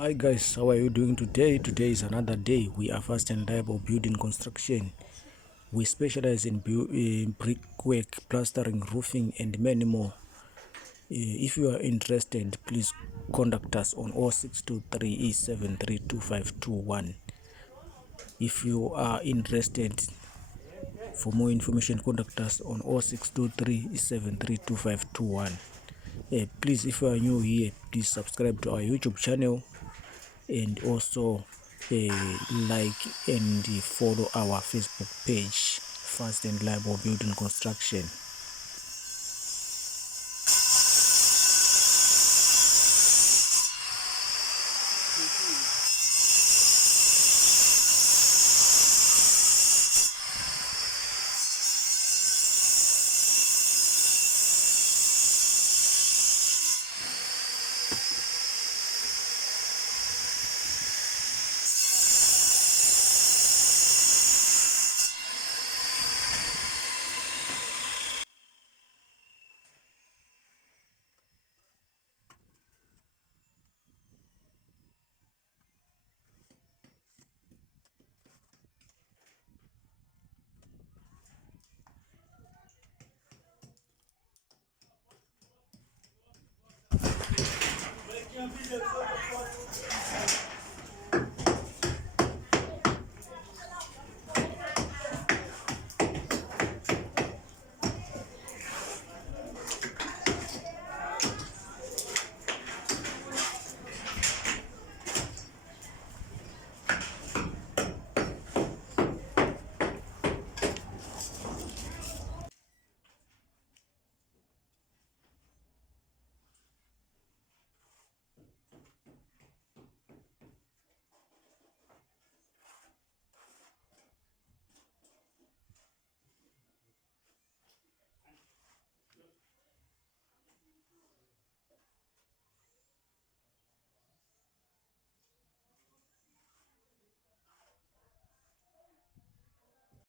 Hi guys, how are you doing today? Today is another day. We are fast and reliable building construction. We specialize in brickwork, plastering, roofing and many more. If you are interested, please contact us on 0623 If you are interested, for more information, contact us on 0623 please, if you are new here, please subscribe to our YouTube channel and also like and follow our Facebook page, Fast and Reliable Building Construction.